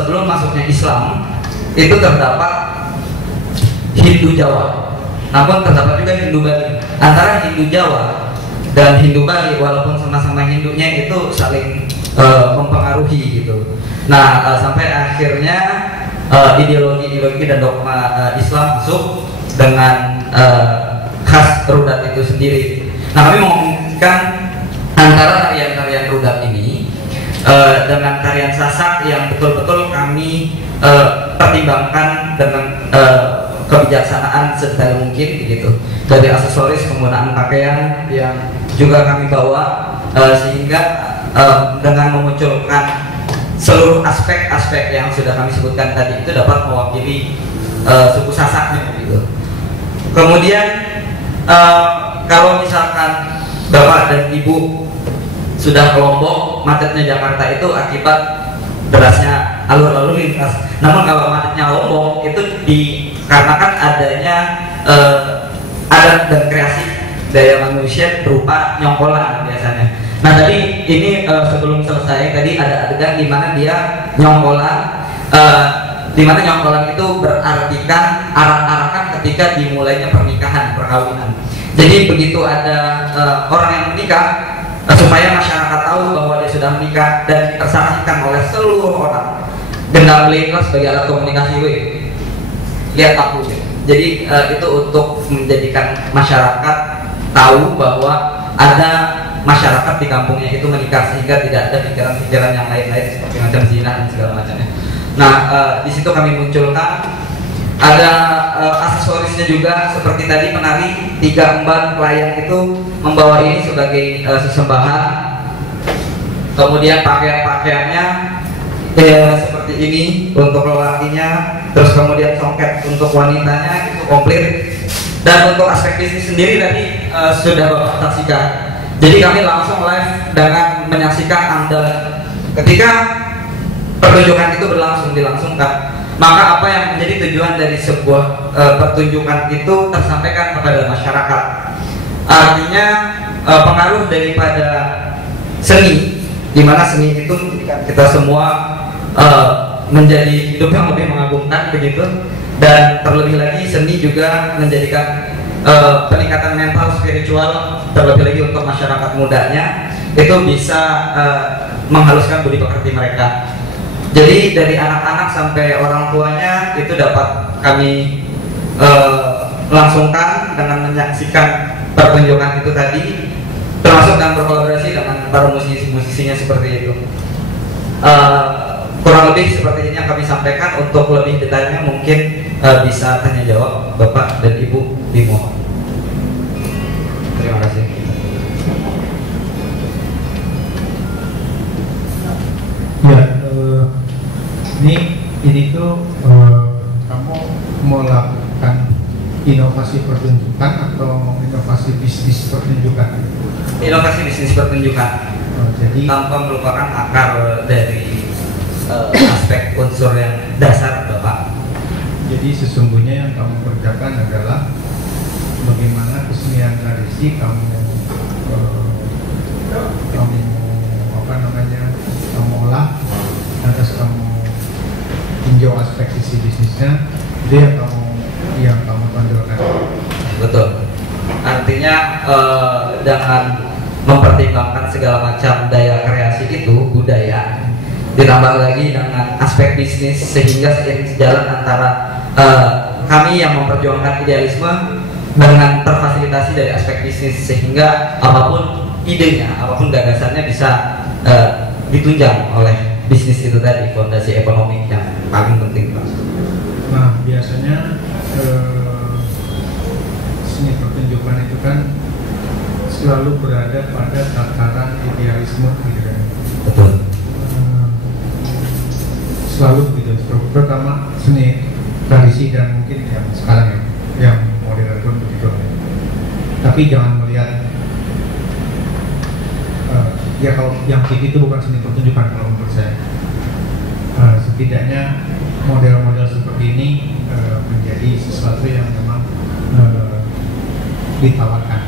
sebelum masuknya Islam itu terdapat Hindu Jawa, namun terdapat juga Hindu Bali. Antara Hindu Jawa dan Hindu Bali, walaupun sama-sama Hindunya itu saling mempengaruhi gitu. Nah, sampai akhirnya ideologi dan dogma Islam masuk dengan khas Rudat itu sendiri. Nah, kami menghubungkan antara tarian-tarian Rudat ini dengan tarian Sasak yang betul-betul kami pertimbangkan dengan kebijaksanaan sedetail mungkin begitu. Dari aksesoris, penggunaan pakaian yang juga kami bawa, sehingga dengan memunculkan seluruh aspek-aspek yang sudah kami sebutkan tadi itu dapat mewakili suku Sasaknya begitu. Kemudian kalau misalkan Bapak dan Ibu sudah ke Lombok, macetnya Jakarta itu akibat derasnya alur lalu lintas. Namun kalau macetnya Lombok itu dikarenakan adanya adat dan kreasi daya manusia berupa nyongkolan biasanya. Nah, tadi ini sebelum selesai tadi ada adegan di mana dia nyongkolan, di mana nyongkolan itu berartikan arak-arakan ketika dimulainya pernikahan, perkawinan. Jadi begitu ada orang yang menikah, supaya masyarakat tahu bahwa dia sudah menikah dan tersaksikan oleh seluruh orang, gendang belengkos sebagai alat komunikasi, lihat aku. Jadi itu untuk menjadikan masyarakat tahu bahwa ada masyarakat di kampungnya itu menikah, sehingga tidak ada pikiran-pikiran yang lain-lain seperti macam zina dan segala macamnya. Nah, di situ kami munculkan ada aksesorisnya juga, seperti tadi penari 3 emban pelayan itu membawa ini sebagai sesembahan. Kemudian pakaian-pakaiannya seperti ini untuk lelakinya, terus kemudian songket untuk wanitanya itu komplit. Dan untuk aspek bisnis sendiri tadi sudah Bapak saksikan. Jadi kami langsung live dengan menyaksikan Anda ketika pertunjukan itu dilangsungkan. Maka apa yang menjadi tujuan dari sebuah pertunjukan itu tersampaikan kepada masyarakat. Artinya pengaruh daripada seni, di mana seni itu kita semua menjadi hidup yang lebih mengagumkan begitu. Dan terlebih lagi seni juga menjadikan peningkatan mental spiritual, terlebih lagi untuk masyarakat mudanya itu bisa menghaluskan budi pekerti mereka. Jadi dari anak-anak sampai orang tuanya itu dapat kami langsungkan dengan menyaksikan pertunjukan itu tadi, termasuk dengan berkolaborasi dengan para musisi-musisinya seperti itu. Kurang lebih seperti ini yang kami sampaikan. Untuk lebih detailnya mungkin bisa tanya jawab Bapak dan Ibu, dimohon. Terima kasih. Ya, ini tuh kamu mau lakukan inovasi pertunjukan atau inovasi bisnis pertunjukan? Inovasi bisnis pertunjukan. Jadi tanpa melupakan akar dari aspek unsur yang dasar Bapak. Jadi sesungguhnya yang kamu kerjakan adalah bagaimana kesenian tradisi kamu kamu olah, lantas kamu tinjau aspek sisi bisnisnya, itu yang kamu tonjolkan. Betul. Artinya dengan mempertimbangkan segala macam daya kreasi itu, budaya, ditambah lagi dengan aspek bisnis, sehingga sejalan antara kami yang memperjuangkan idealisme dengan terfasilitasi dari aspek bisnis, sehingga apapun idenya, apapun gagasannya bisa ditunjang oleh bisnis itu tadi, fondasi ekonomi yang paling penting. Nah, biasanya seni pertunjukan itu kan selalu berada pada tataran idealisme gitu kan. Betul. Selalu begitu. Pertama seni tradisi dan mungkin yang sekarang yang modern pun begitu. Tapi jangan melihat ya kalau yang kayak itu bukan seni pertunjukan kalau menurut saya. Setidaknya model-model seperti ini menjadi sesuatu yang memang ditawarkan.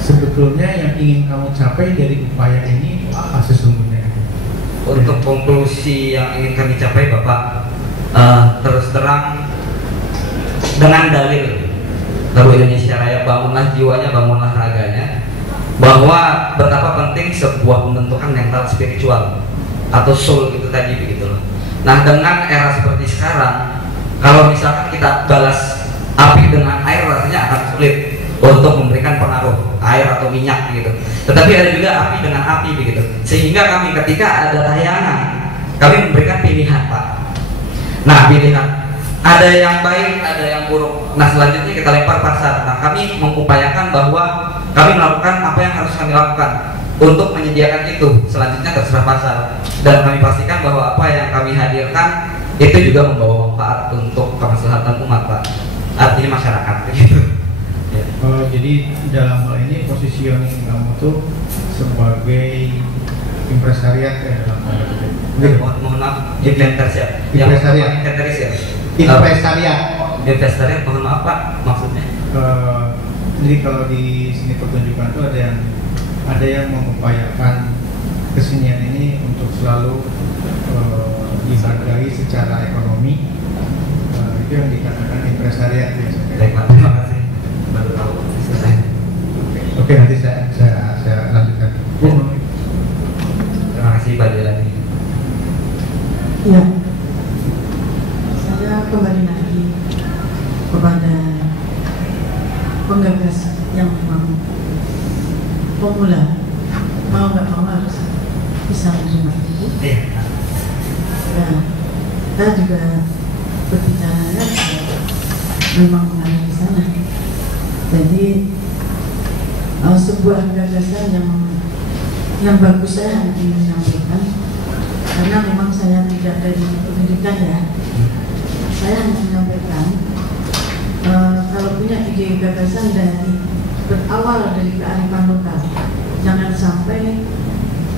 Sebetulnya yang ingin kamu capai dari upaya ini apa sesungguhnya? Untuk konklusi yang ingin kami capai Bapak, terus terang dengan dalil Lalu Indonesia Raya, bangunlah jiwanya, bangunlah raganya, bahwa betapa penting sebuah pembentukan mental spiritual atau soul itu tadi begitu loh. Nah, dengan era seperti sekarang, kalau misalkan kita balas api dengan air rasanya akan sulit untuk memberikan pengaruh air atau minyak gitu. Tetapi ada juga api dengan api begitu. Sehingga kami ketika ada tayangan, kami memberikan pilihan Pak. Nah, pilihan ada yang baik, ada yang buruk. Nah, selanjutnya kita lempar pasar. Nah, kami mengupayakan bahwa kami melakukan apa yang harus kami lakukan untuk menyediakan itu. Selanjutnya terserah pasar. Dan kami pastikan bahwa apa yang kami hadirkan itu juga membawa manfaat untuk kemaslahatan umat Pak. Artinya masyarakat begitu. Ya. Jadi dalam hal ini positioning kamu tuh sebagai impresariat ya dalam tanda kutip. Mohon maaf, inventaris. Impresariat. Investariat, mohon maaf Pak, maksudnya. Jadi kalau di sini pertunjukan itu ada yang mengupayakan kesenian ini untuk selalu dihargai secara ekonomi. Itu yang dikatakan impresariat biasanya. Baik Pak, terima kasih. Baru tahu. Oke, nanti saya lanjutkan. Terima kasih Pak Jelani. Ya, saya kembali lagi kepada penggagas yang memang pemula, mau nggak mau harus bisa menerima itu. Nah, kita juga berbicara memang mengalami di sana. Jadi sebuah gagasan yang bagus saya ingin menyampaikan, karena memang saya tidak dari pendidikan ya. Saya hanya menyampaikan kalau punya ide gagasan berawal dari kearifan lokal, jangan sampai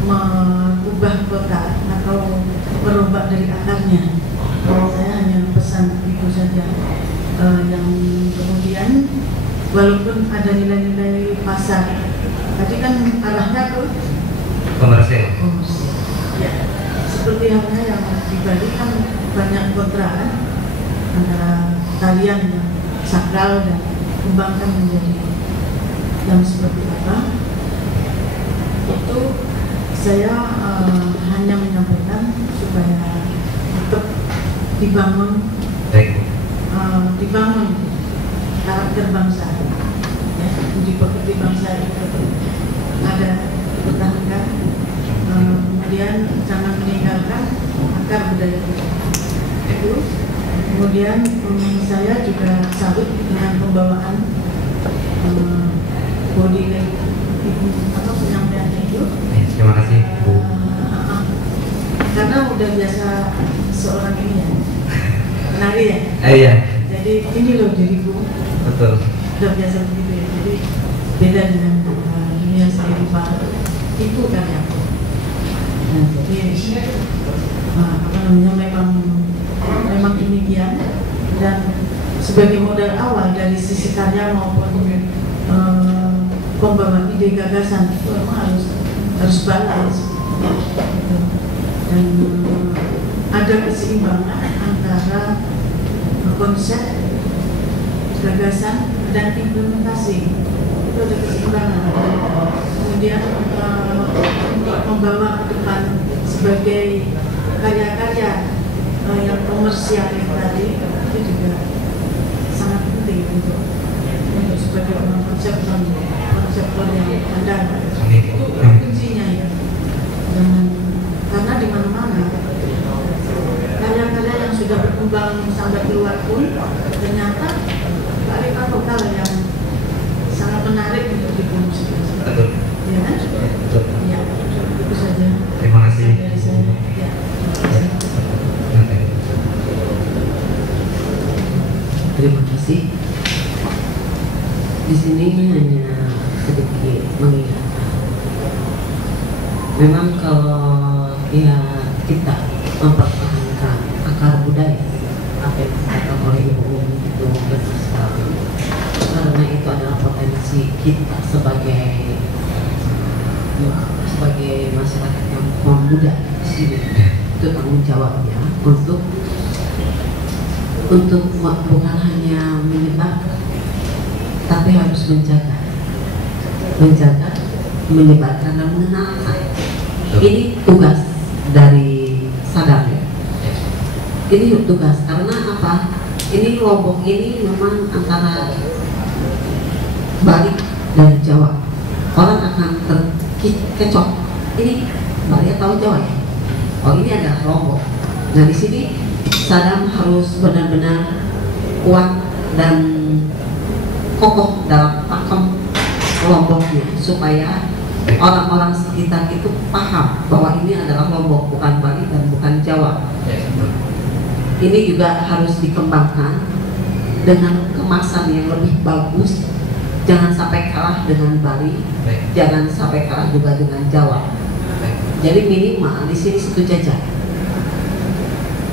mengubah kota atau merubah dari akarnya. Saya hanya pesan itu saja. Yang kemudian walaupun ada nilai-nilai pasar, tadi kan arahnya ke komersil. Ya, seperti halnya yang di Bali kan banyak kontraan antara tarian yang sakral dan kembangkan menjadi yang seperti apa. Itu saya hanya menyampaikan supaya tetap dibangun karakter bangsa, ya, budi pekerti bangsa itu ada dipertahankan, kemudian jangan meninggalkan akar budaya itu. Kemudian saya juga salut dengan pembawaan body penyampaiannya itu. Terima kasih Bu. Karena udah biasa seorang ini ya, menari ya. Iya. Jadi ini loh diriku. Betul. Udah biasa begitu ya. Jadi beda dengan dunia saya di Barat. Itu kan ya. Nah, jadi apa namanya memang demikian, dan sebagai modal awal dari sisi karya maupun pembawa ide gagasan itu memang harus balance gitu. Dan ada keseimbangan antara konsep, gagasan dan implementasi, itu ada keseimbangan. Kemudian untuk membawa ke depan sebagai karya-karya yang komersial yang tadi itu juga sangat penting untuk sebagai orang konseptor yang handal. Itu kuncinya ya. Karena di mana-mana karya-karya yang sudah berkembang sampai keluar pun ternyata kearifan lokal yang sangat menarik untuk diproduksi. Betul. Ya kan? Betul. Ya, itu saja. Terima kasih. Dari saya. Ya. Terima kasih. Di sini hanya sedikit mengingatkan. Memang kalau ya kita mempertahankan akar budaya, apa yang dikatakan oleh Ibu Umi itu benar sekali. Karena itu adalah potensi kita sebagai masyarakat yang pemuda sini. Itu tanggung jawabnya untuk bukan hanya menyebar, tapi harus menjaga, menyebarkan dan mengenalkan. Ini tugas dari Sadam ya. Ini tugas karena apa? Ini Lombok ini memang antara Bali dan Jawa. Orang akan terkecoh. Ini Bali atau Jawa ya? Oh, ini adalah Lombok. Nah, di sini Sadam harus benar-benar kuat dan kokoh dalam pakem Lomboknya supaya orang-orang sekitar itu paham bahwa ini adalah Lombok, bukan Bali dan bukan Jawa. Ini juga harus dikembangkan dengan kemasan yang lebih bagus. Jangan sampai kalah dengan Bali, jangan sampai kalah juga dengan Jawa. Jadi minimal di sini satu jajak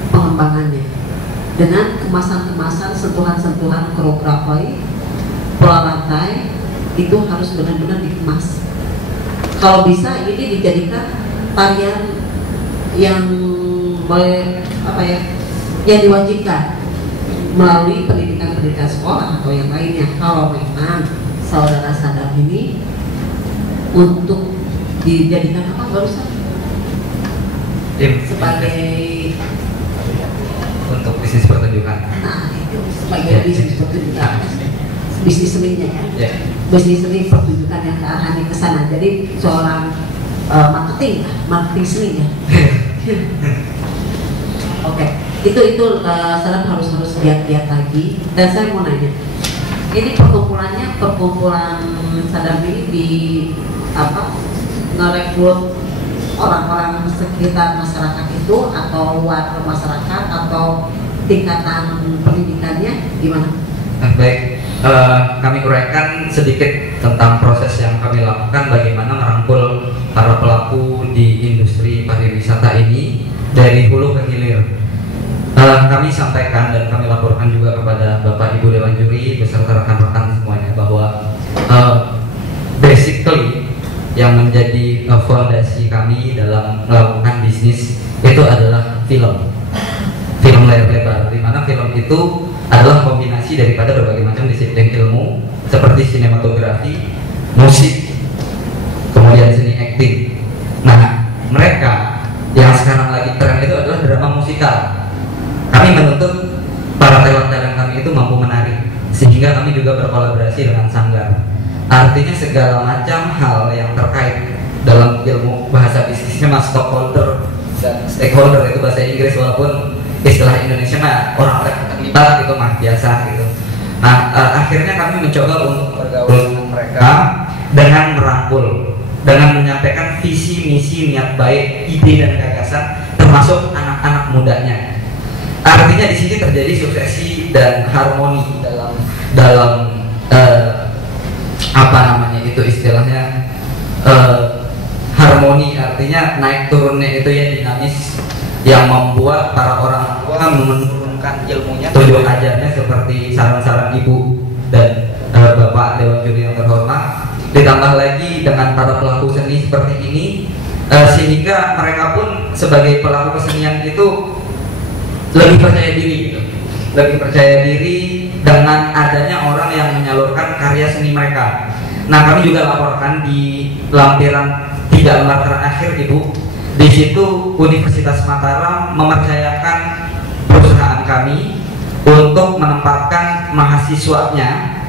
pengembangannya dengan kemasan-kemasan, sentuhan-sentuhan koreografi, pola rantai itu harus benar-benar dikemas. Kalau bisa ini dijadikan tarian yang boleh yang diwajibkan melalui pendidikan sekolah atau yang lainnya. Kalau memang saudara Sadam ini untuk dijadikan apa barusan sebagai untuk bisnis pertunjukan. Nah, itu sebagai bisnis pertunjukan, bisnis seninya ya. Yeah. Bisnis seni pertunjukan yang arahnya ke sana. Jadi seorang marketing seni ya. Oke, itu Sadam harus lihat lagi. Dan saya mau nanya, ini perkumpulan Sadam ini di ngerekrut orang-orang sekitar masyarakat itu atau luar masyarakat atau tingkatan pendidikannya gimana? Baik, kami uraikan sedikit tentang proses yang kami lakukan bagaimana merangkul para pelaku di industri pariwisata ini dari hulu ke hilir. Kami sampaikan dan kami laporkan juga kepada Bapak Ibu Dewan Juri beserta rekan-rekan semuanya bahwa basically yang menjadi fondasi kami dalam melakukan bisnis itu adalah film layar lebar, di mana film itu adalah kombinasi daripada berbagai macam disiplin ilmu seperti sinematografi, musik, kemudian seni akting. Nah, mereka yang sekarang lagi tren itu adalah drama musikal. Kami menuntut para talent kami itu mampu menari, sehingga kami juga berkolaborasi dengan Sanggar. Artinya segala macam hal yang terkait dalam ilmu bahasa bisnisnya mas stockholder dan stakeholder itu bahasa Inggris, walaupun istilah Indonesia mah orang-orang terlibat itu mah biasa gitu. Nah, akhirnya kami mencoba untuk bergaul dengan mereka dengan merangkul, dengan menyampaikan visi misi niat baik, ide dan gagasan, termasuk anak-anak mudanya. Artinya di sini terjadi suksesi dan harmoni dalam apa namanya itu istilahnya harmoni, artinya naik turunnya itu ya dinamis yang membuat para orang tua menurunkan ilmunya, tujuan ajarnya seperti saran-saran ibu dan bapak Dewan Juri yang terhormat, ditambah lagi dengan para pelaku seni seperti ini, sehingga mereka pun sebagai pelaku kesenian itu lebih percaya diri gitu. Lebih percaya diri dengan adanya orang yang menyalurkan karya seni mereka. Nah, kami juga laporkan di lampiran 3 lembar terakhir Ibu, di situ Universitas Mataram mempercayakan perusahaan kami untuk menempatkan mahasiswanya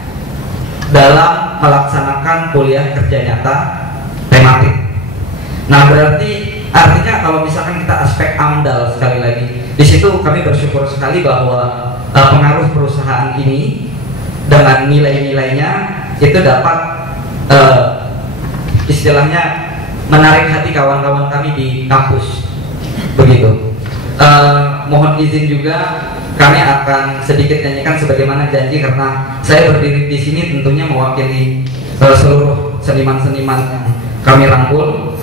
dalam melaksanakan kuliah kerja nyata tematik. Nah, berarti artinya kalau misalkan kita aspek AMDAL sekali lagi, di situ kami bersyukur sekali bahwa pengaruh perusahaan ini dengan nilai-nilainya itu dapat istilahnya menarik hati kawan-kawan kami di kampus begitu. Mohon izin juga kami akan sedikit nyanyikan sebagaimana janji, karena saya berdiri di sini tentunya mewakili seluruh seniman-seniman yang kami rangkul,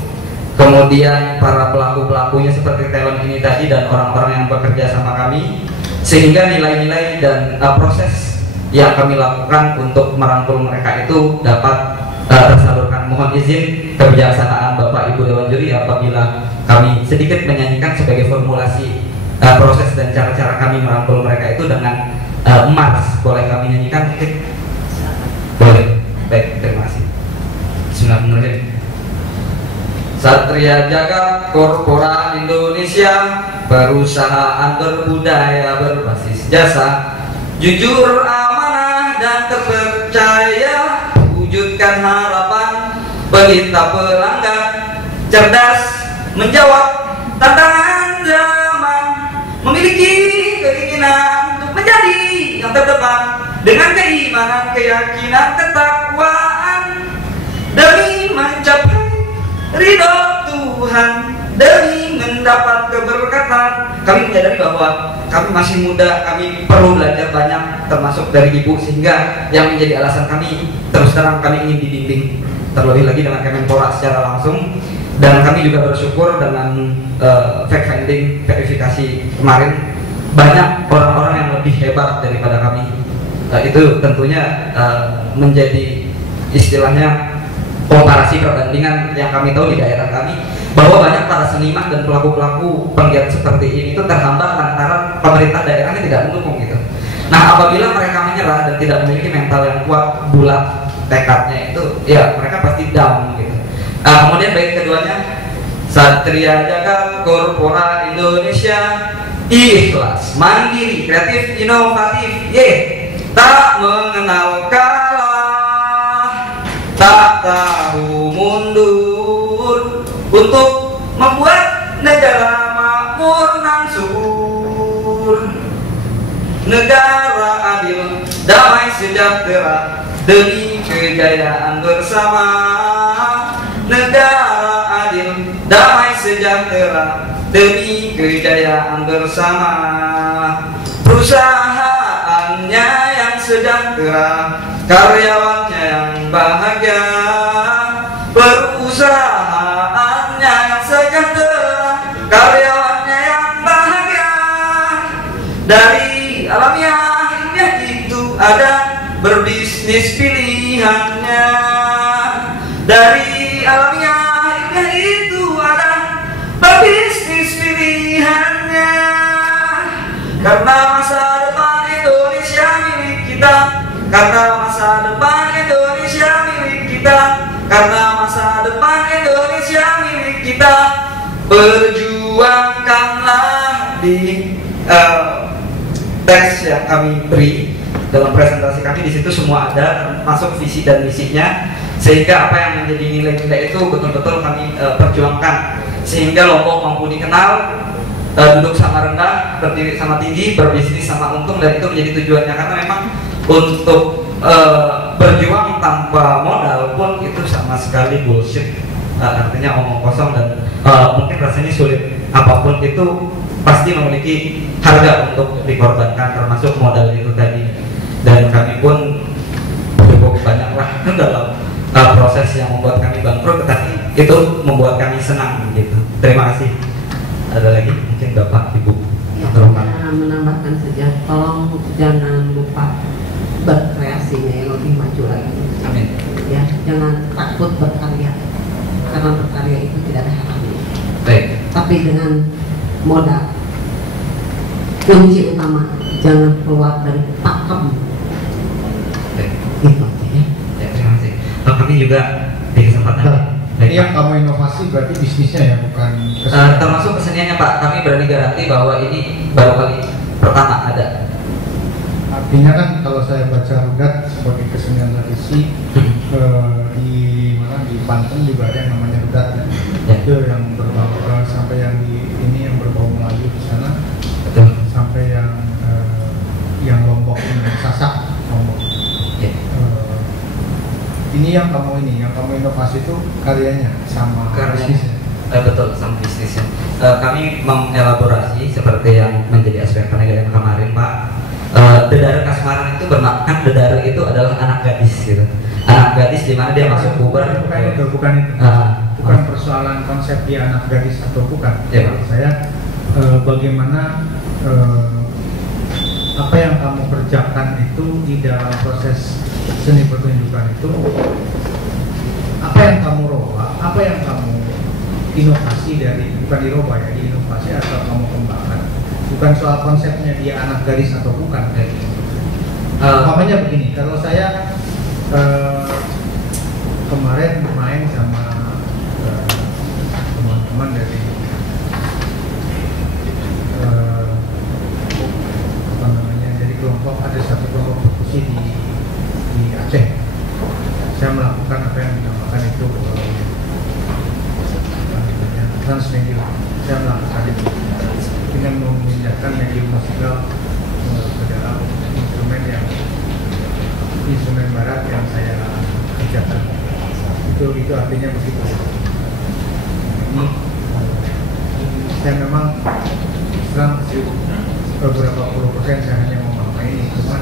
kemudian para pelaku-pelakunya seperti talent ini tadi dan orang-orang yang bekerja sama kami, sehingga nilai-nilai dan proses yang kami lakukan untuk merangkul mereka itu dapat tersalurkan. Mohon izin kebijaksanaan Bapak Ibu Dewan Juri apabila kami sedikit menyanyikan sebagai formulasi proses dan cara-cara kami merangkul mereka itu dengan Mars. Boleh kami nyanyikan mungkin? Boleh. Baik, terima kasih. Bismillahirrahmanirrahim. Satria Jagat Korporat Indonesia, perusahaan berbudaya berbasis jasa, jujur, amanah, dan terpercaya, wujudkan harapan pelita pelanggan, cerdas menjawab tantangan zaman, memiliki keinginan untuk menjadi yang terdepan, dengan keimanan, keyakinan, ketakwaan, demi mencapai ridho Tuhan, demi mendapat keberkatan. Kami menyadari bahwa kami masih muda, kami perlu belajar banyak, termasuk dari ibu, sehingga yang menjadi alasan kami terus terang kami ingin dibimbing terlebih lagi dengan Kemenpora secara langsung. Dan kami juga bersyukur dengan fact finding, verifikasi kemarin, banyak orang-orang yang lebih hebat daripada kami. Itu tentunya menjadi istilahnya komparasi perbandingan yang kami tahu di daerah kami, bahwa banyak para seniman dan pelaku-pelaku penggiat seperti ini itu terhambat lantaran pemerintah daerahnya tidak mendukung gitu. Nah, apabila mereka menyerah dan tidak memiliki mental yang kuat, bulat tekadnya itu, ya mereka pasti down gitu. Kemudian baik keduanya, Satria Jagat Korporat Indonesia, ikhlas, mandiri, kreatif, inovatif, tak mengenal kalah, tak tahu mundur, untuk membuat negara makmur dan subur, negara adil, damai sejahtera, demi kejayaan bersama. Negara adil, damai sejahtera, demi kejayaan bersama. Perusahaannya yang sejahtera, karyawannya yang bahagia. Perusahaannya yang sejahtera, karyawannya yang bahagia. Dari alamiah itu ada berbisnis pilihannya. Dari alamiah itu ada berbisnis pilihannya. Karena masa depan Indonesia milik kita, karena masa depan Indonesia milik kita, karena masa depan Indonesia milik kita. Berjuangkanlah. Di teks yang kami beri dalam presentasi kami, di situ semua ada, masuk visi dan misinya, sehingga apa yang menjadi nilai-nilai itu betul-betul kami perjuangkan, sehingga Lombok mampu dikenal, duduk sama rendah, berdiri sama tinggi, berbisnis sama untung, dan itu menjadi tujuannya. Karena memang untuk berjuang tanpa modal pun itu sama sekali bullshit, artinya omong kosong, dan mungkin rasanya sulit. Apapun itu pasti memiliki harga untuk dikorbankan, termasuk modal itu tadi. Dan kami pun cukup banyaklah dalam proses yang membuat kami bangkrut, tetapi itu membuat kami senang gitu. Terima kasih. Ada lagi mungkin Bapak Ibu? Ya, saya menambahkan saja, tolong jangan lupa berkreasinya yang lebih maju lagi. Amin. Ya, jangan takut berkarya, karena berkarya itu tidak ada halannya. Baik. Tapi dengan modal, kunci utama jangan keluar dari pakem. Baik. Gitu ya. Ya, terima kasih. Kami juga di kesempatan ini yang kamu inovasi berarti bisnisnya ya, bukan termasuk keseniannya Pak. Kami berani garanti bahwa ini baru kali pertama ada. Artinya kan kalau saya baca Rudat sebagai kesenian tradisi, di mana di Banten juga ada yang namanya Rudat ya. Itu yang berbau sampai yang di ini yang berbau Melayu di sana. Betul. Sampai yang Lombok ini Sasak Lombok. Ya. Ini yang kamu inovasi itu karyanya sama bisnisnya. Betul, sama bisnisnya. Kami mengelaborasi seperti yang menjadi aspek penilaian kemarin Pak. Dedare Kasmaran itu bermakna dedare itu adalah anak gadis gitu. Anak gadis di mana dia masuk puber. Bukan itu. Bukan persoalan konsep dia anak gadis atau bukan. Ya, Menurut saya bagaimana apa yang kamu kerjakan itu di dalam proses seni pertunjukan itu, apa yang kamu roba, apa yang kamu inovasi dari, bukan dirubah ya, diinovasi atau kamu kembangkan, bukan soal konsepnya dia anak garis atau bukan kayak gitu. Umpamanya begini, kalau saya kemarin main sama teman-teman dari apa namanya, dari kelompok, ada satu kelompok perkusi di Aceh. Saya melakukan apa yang dinamakan itu transmedium. Saya melakukan itu dengan memindahkan medium musikal ke dalam instrumen barat yang saya kerjakan. Itu artinya begitu. Ini saya memang sekarang beberapa puluh persen saya hanya memakai ini, cuman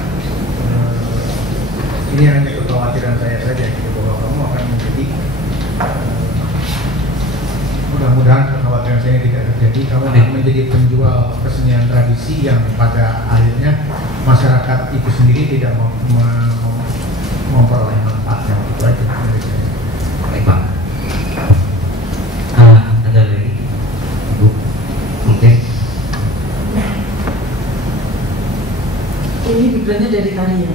ini hanya kekhawatiran saya saja gitu, bahwa kamu akan menjadi mudah-mudahan kekhawatiran saya tidak terjadi, kamu akan menjadi penjual kesenian tradisi yang pada akhirnya masyarakat itu sendiri tidak memperoleh manfaatnya. Itu aja dari saya. Baik Pak. Ada lagi Ibu mungkin? Ini backgroundnya dari tari ya?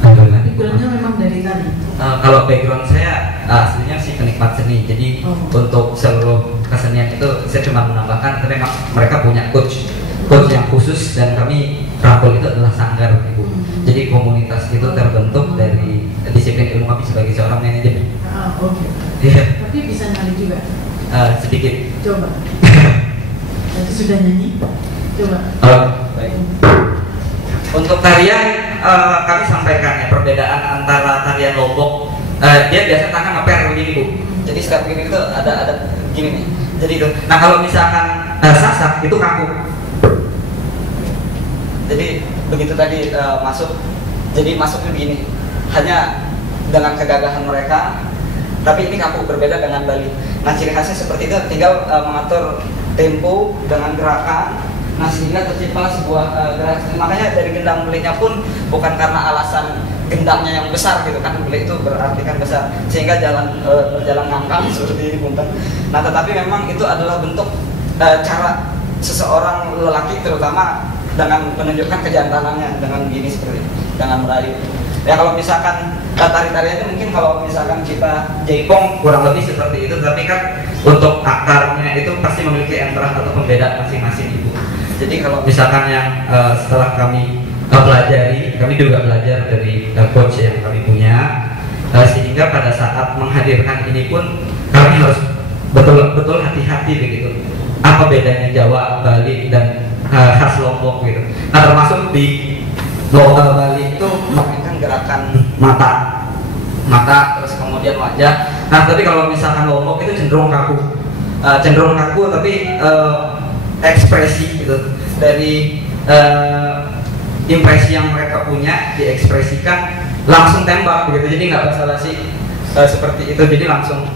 Backgroundnya memang dari tari. Kalau background saya aslinya sih penikmat seni, jadi untuk seluruh kesenian itu saya cuma menambahkan, tapi memang mereka punya coach yang khusus, dan kami Rakul itu adalah sanggar Ibu. Jadi komunitas itu terbentuk dari disiplin ilmu kami sebagai seorang manajemen. Oke. Iya. Tapi bisa nyanyi juga? Sedikit. Coba. Tadi sudah nyanyi? Coba. Baik. Untuk tarian kami sampaikan ya perbedaan antara tarian Lombok. Dia biasa tangan ngeper begini Bu. Jadi setelah begini itu ada gini nih. Jadi itu. Nah kalau misalkan sasak itu kaku. Jadi begitu tadi masuk, jadi masuknya begini. Hanya dengan kegagahan mereka. Tapi ini kaku, berbeda dengan Bali. Nah ciri khasnya seperti itu, tinggal mengatur tempo dengan gerakan. Nah sehingga tercipta sebuah gerakan. Makanya dari gendang beliknya pun bukan karena alasan gendangnya yang besar gitu kan, belik itu berarti kan besar, sehingga berjalan ngangkang seperti ini punten. Nah tetapi memang itu adalah bentuk cara seseorang lelaki terutama dengan menunjukkan kejantanannya dengan begini seperti ini, dengan merayu. Ya kalau misalkan tari-tariannya mungkin kalau misalkan kita jaipong kurang lebih seperti itu, tapi kan untuk akarnya itu pasti memiliki entrah atau pembeda masing-masing Ibu. Jadi kalau misalkan yang setelah kami pelajari, kami juga belajar dari coach yang kami punya, sehingga pada saat menghadirkan ini pun kami harus betul-betul hati-hati begitu. Apa bedanya Jawa, Bali dan khas Lombok gitu. Nah termasuk di lokal Bali itu memainkan gerakan mata terus kemudian wajah. Nah tapi kalau misalkan Lombok itu cenderung kaku tapi ekspresi gitu dari impresi yang mereka punya diekspresikan langsung tembak begitu, jadi nggak basa-basi seperti itu, jadi langsung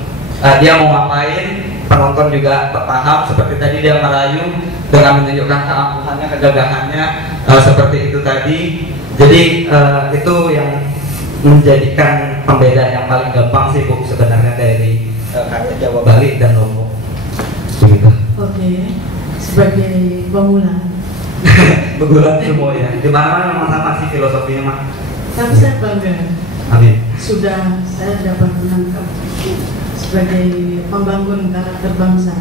dia mau ngapain penonton juga paham, seperti tadi dia merayu dengan menunjukkan keangkuhannya, kegagahannya seperti itu tadi. Jadi itu yang menjadikan pembeda yang paling gampang sih Bu sebenarnya dari kata Jawa, Bali dan Lombok. Begitu. Oke. Sebagai pemula. Begulat semua ya. Di mana memang sama sih filosofinya mah. Tapi saya bangga. Amin. Sudah saya dapat menangkap sebagai pembangun karakter bangsa.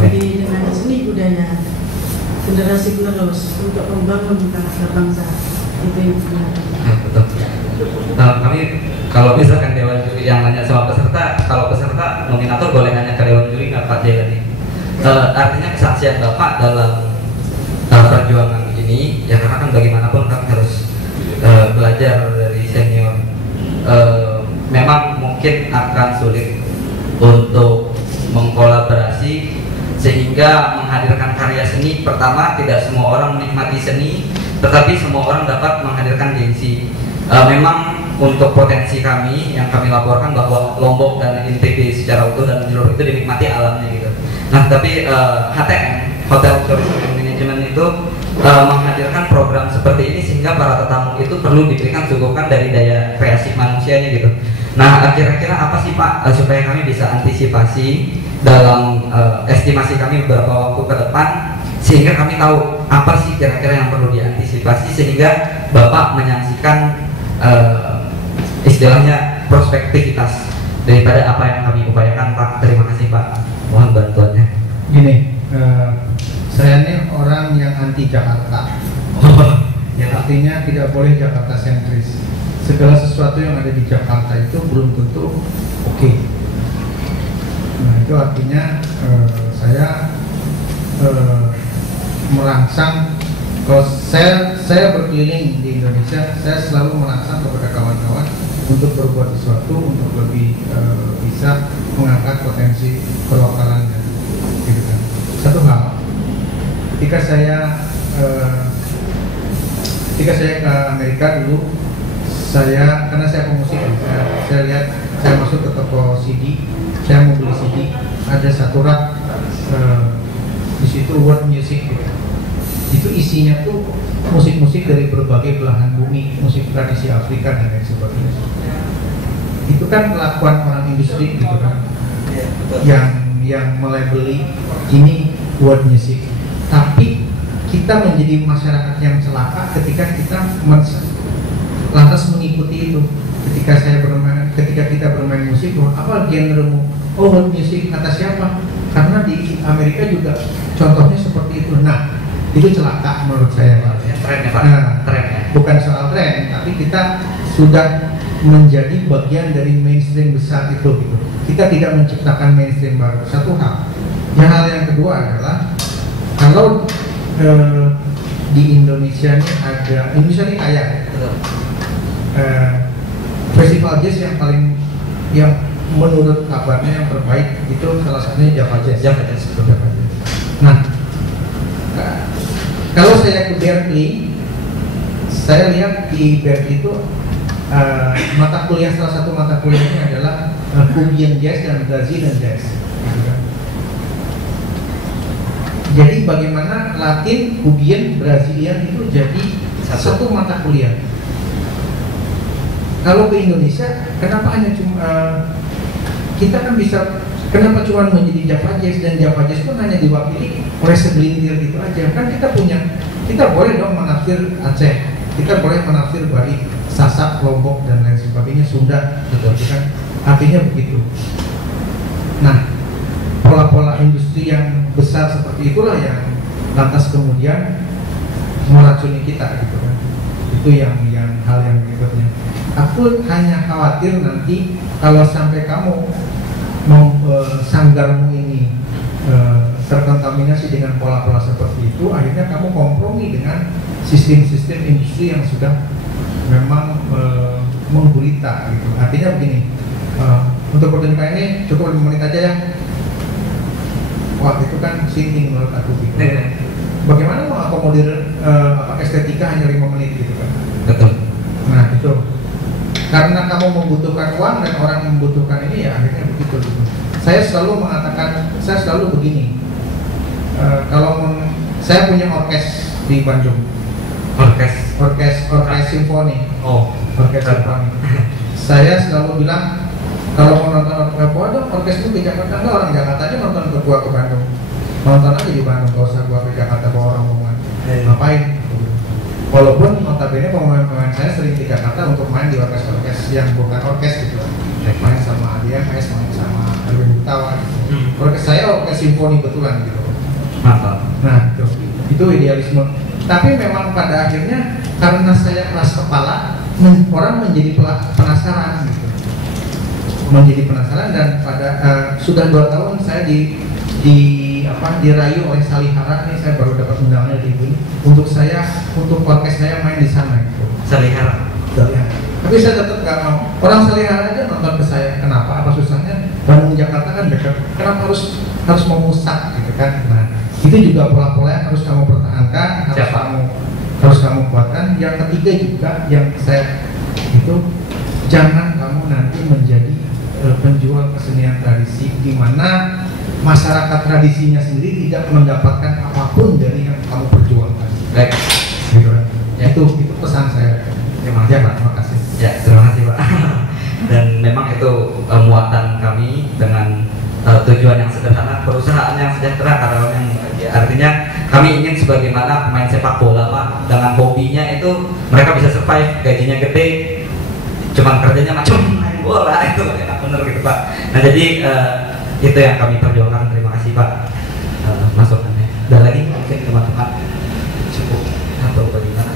Jadi dengan seni budaya generasi penerus untuk membangun karakter bangsa itu yang benar. Betul. Kami kalau misalkan dewan juri yang nanya sama peserta, kalau peserta nominator boleh nanya ke dewan juri nggak Pak Jayadi? Artinya kesaksian Bapak dalam perjuangan ini ya, karena kan bagaimanapun kami harus belajar dari senior. Memang mungkin akan sulit untuk mengkolaborasi sehingga menghadirkan karya seni. Pertama, tidak semua orang menikmati seni, tetapi semua orang dapat menghadirkan gengsi. Memang untuk potensi kami yang kami laporkan bahwa Lombok dan NTB secara utuh dan menyeluruh itu dinikmati alamnya gitu. Nah, tapi HTM, Hotel Tourism Management itu menghadirkan program seperti ini sehingga para tetamu itu perlu diberikan suguhan dari daya kreasi manusianya gitu. Nah, kira-kira apa sih Pak supaya kami bisa antisipasi dalam estimasi kami beberapa waktu ke depan, sehingga kami tahu apa sih kira-kira yang perlu diantisipasi sehingga Bapak menyaksikan istilahnya prospektivitas daripada apa yang kami upayakan, Pak. Terima kasih, Pak, mohon bantuannya. Gini, saya ini orang yang anti Jakarta. Ya, Pak. Artinya tidak boleh Jakarta sentris. Segala sesuatu yang ada di Jakarta itu belum tentu oke. Nah, itu artinya saya merangsang. Kalau saya berkeliling di Indonesia, saya selalu merangsang kepada kawan-kawan untuk berbuat sesuatu untuk lebih bisa mengangkat potensi kelokalannya. Gitu kan. Satu hal, ketika saya ke Amerika dulu, karena saya pemusik, saya lihat, saya masuk ke toko CD, saya mau beli CD, ada satu rak di situ world music gitu. Itu isinya tuh musik-musik dari berbagai belahan bumi, musik tradisi Afrika dan lain sebagainya. Itu kan kelakuan orang industri gitu kan, yang mulai beli ini world music. Tapi kita menjadi masyarakat yang celaka ketika kita lantas mengikuti itu. Ketika kita bermain musik, apa genremu? Oh, world music, kata siapa? Karena di Amerika juga contohnya seperti itu. Nah, itu celaka menurut saya, Pak. Trennya, Pak. Trennya. Bukan soal tren, tapi kita sudah menjadi bagian dari mainstream besar itu gitu. Kita tidak menciptakan mainstream baru. Satu hal. Hal yang kedua adalah kalau di Indonesia ini kaya. Festival jazz yang menurut kabarnya yang terbaik itu salah satunya Java Jazz. Nah, kalau saya ke Berkeley, saya lihat di Berkeley itu salah satu mata kuliahnya adalah Cuban Jazz dan Brazilian Jazz. Jadi bagaimana Latin, Cuban, Brazilian itu jadi satu mata kuliah. Kalau ke Indonesia, kenapa hanya kita kan bisa, kenapa cuma menjadi Java Jazz, dan Java Jazz pun hanya diwakili oleh segelintir gitu aja. Kan kita boleh dong menafsir Aceh, kita boleh menafsir Bali, Sasak, Lombok dan lain sebagainya, Sunda, gitu kan. Artinya begitu. Nah, pola-pola industri yang besar seperti itulah yang lantas kemudian meracuni kita gitu kan. Itu yang hal yang berikutnya. Aku hanya khawatir nanti kalau sampai kamu sanggarmu ini terkontaminasi dengan pola-pola seperti itu, akhirnya kamu kompromi dengan sistem-sistem industri yang sudah memang menggurita gitu. Artinya begini, untuk pertunjukan ini cukup 5 menit aja ya. Wah, itu kan sinting menurut aku gitu. Bagaimana mengakomodir estetika hanya 5 menit gitu kan? Betul. Nah itu, karena kamu membutuhkan uang dan orang membutuhkan ini, ya akhirnya begitu. Saya selalu mengatakan, saya selalu begini. Saya punya orkes di Bandung. Orkes simfoni. Orkes simfoni. Saya selalu bilang, kalau mau nonton orkes itu di Jakarta, enggak, orang Jakarta aja nonton ke gua ke Bandung. Nonton aja di Bandung, gak usah gua ke Jakarta bawa orang-orang. Ngapain? Walaupun notabene pemain-pemain saya sering di Jakarta untuk main di orkes-orkes yang bukan orkes gitu. Main sama ADMS, main sama Erwin Gutawa gitu. Orkes saya orkes simfoni betulan gitu. Mantap. Nah itu idealisme. Tapi memang pada akhirnya karena saya keras kepala, orang menjadi penasaran gitu. Menjadi penasaran, dan pada sudah 2 tahun saya dirayu oleh Salihara nih, saya baru dapat undangannya di sini untuk orkes saya main di sana gitu. Salihara. Tapi saya tetap nggak mau. Orang Salihara aja nonton ke saya. Kenapa? Apa susahnya? Bandung Jakarta kan dekat. Kenapa harus memusat gitu kan? Nah, itu juga pola-pola yang harus kamu pertahankan, harus kamu kuatkan. Yang ketiga juga yang saya itu, jangan kamu nanti menjadi penjual kesenian tradisi di mana masyarakat tradisinya sendiri tidak mendapatkan apapun dari yang kamu perjuangkan. Baik. Gitu. Ya. Itu pesan saya. Terima kasih, Pak. Terima kasih. Ya, terima kasih, Pak. Dan memang itu muatan kami dengan tujuan yang sederhana. perusahaan yang sejahtera, karyawan yang bahagia. Artinya kami ingin sebagaimana pemain sepak bola Pak, dengan hobinya itu mereka bisa survive, gajinya gede, cuman kerjanya macam main bola, itu enak bener gitu Pak. Nah jadi itu yang kami perjuangkan. Terima kasih Pak masukannya. Dan lagi mungkin teman-teman cukup atau bagaimana?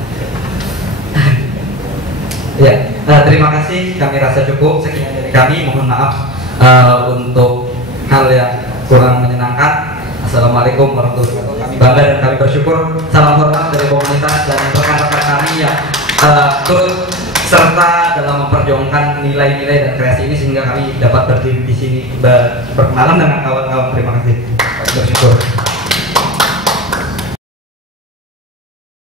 Ya, terima kasih. Kami rasa cukup. Sekian dari kami. Mohon maaf untuk hal yang kurang menyenangkan. Assalamualaikum warahmatullahi wabarakatuh. Kami bangga dan kami bersyukur. Salam hormat dari komunitas dan rekan-rekan kami yang turut serta dalam memperjuangkan nilai-nilai dan kreasi ini sehingga kami dapat berdiri di sini berkenalan dengan kawan-kawan. Terima kasih. Bersyukur.